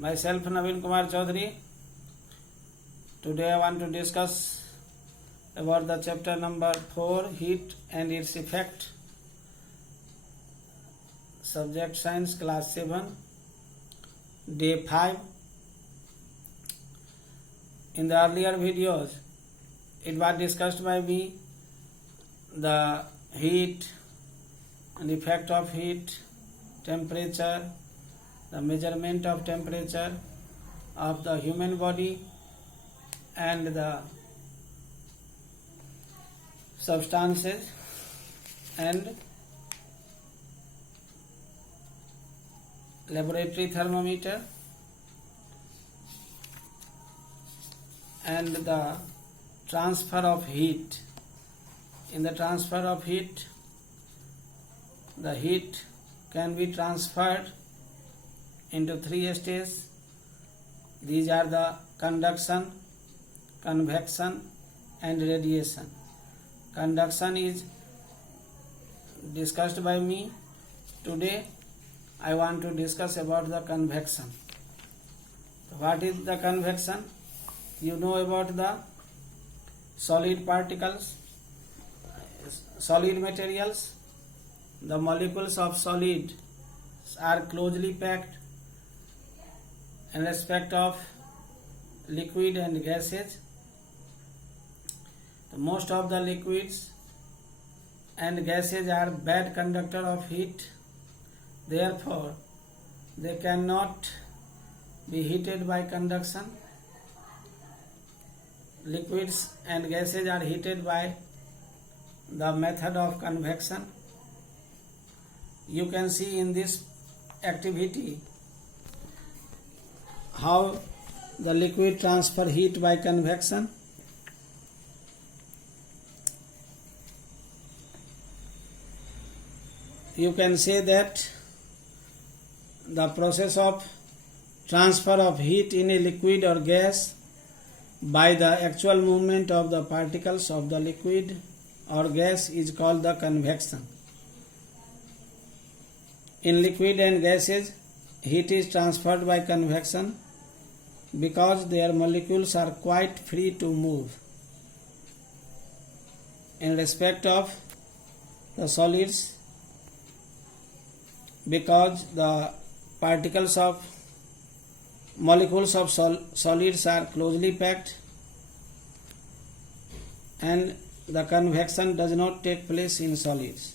Myself Naveen Kumar Chaudhary. Today I want to discuss about the chapter number 4, Heat and its Effect. Subject Science, Class 7, Day 5. In the earlier videos, it was discussed by me the heat and effect of heat, temperature, the measurement of temperature of the human body, and the substances and laboratory thermometer and the transfer of heat. In the transfer of heat, the heat can be transferred into three stages. These are the conduction, convection, and radiation. Conduction is discussed by me. Today I want to discuss about the convection. What is the convection? You know about the solid particles, solid materials. The molecules of solid are closely packed in respect of liquid and gases. Most of the liquids and gases are bad conductor of heat. Therefore, they cannot be heated by conduction. Liquids and gases are heated by the method of convection. You can see in this activity how the liquid transfer heat by convection. You can say that the process of transfer of heat in a liquid or gas by the actual movement of the particles of the liquid or gas is called the convection. In liquid and gases, heat is transferred by convection because their molecules are quite free to move. In respect of the solids, because the particles of molecules of solids are closely packed and the convection does not take place in solids.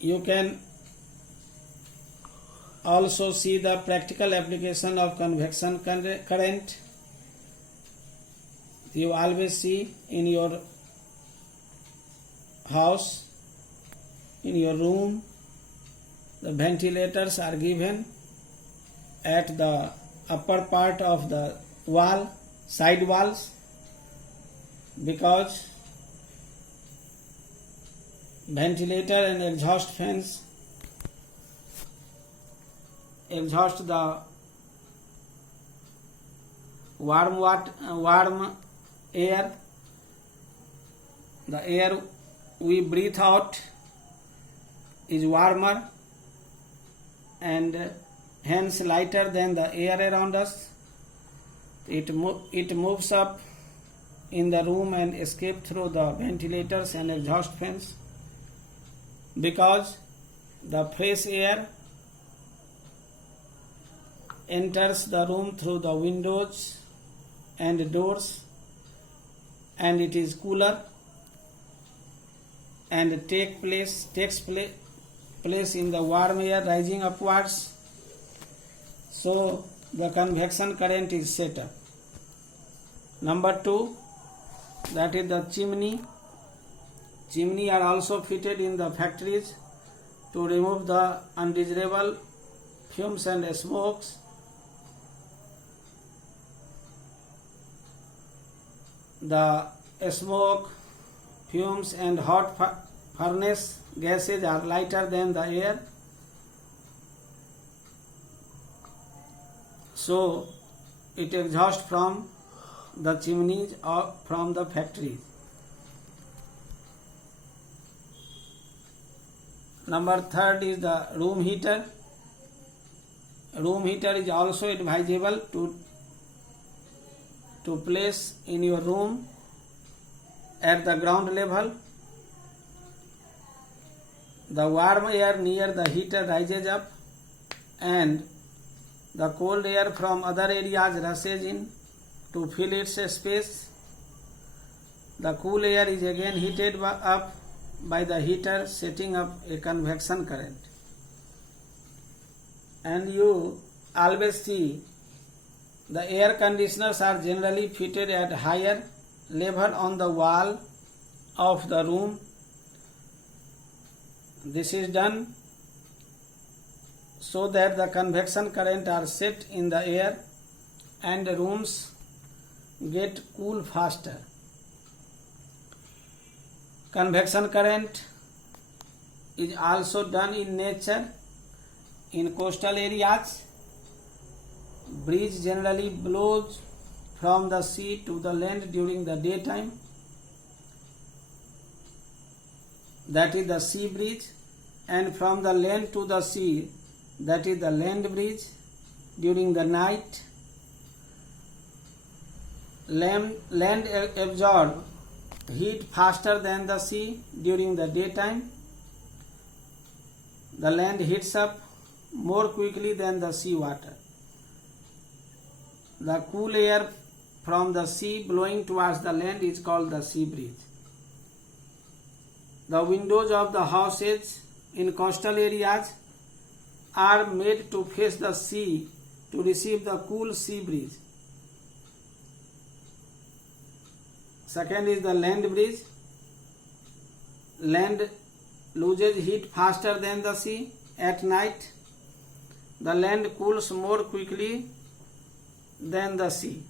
You can also see the practical application of convection current. You always see in your house, in your room, the ventilators are given at the upper part of the wall, side walls, because ventilator and exhaust fans exhaust the warm air. The air we breathe out is warmer and hence lighter than the air around us. It moves up in the room and escapes through the ventilators and exhaust fans, because the fresh air enters the room through the windows and doors and it is cooler and takes place in the warm air rising upwards. So the convection current is set up. Number 2, that is the chimney. Chimney are also fitted in the factories to remove the undesirable fumes and smokes. The smoke, fumes and hot furnace gases are lighter than the air. So it exhausts from the chimneys or from the factories. Number third is the room heater. room heater is also advisable to place in your room at the ground level. The warm air near the heater rises up and the cold air from other areas rushes in to fill its space. The cool air is again heated up by the heater, setting up a convection current. And you always see the air conditioners are generally fitted at higher level on the wall of the room. This is done so that the convection current are set in the air and the rooms get cool faster. Convection current is also done in nature. In coastal areas, breeze generally blows from the sea to the land during the daytime. That is the sea breeze, and from the land to the sea, that is the land breeze during the night. Land absorbs heat faster than the sea during the daytime. The land heats up more quickly than the sea water. The cool air from the sea blowing towards the land is called the sea breeze. The windows of the houses in coastal areas are made to face the sea to receive the cool sea breeze. Second is the land breeze. Land loses heat faster than the sea. At night, the land cools more quickly than the sea.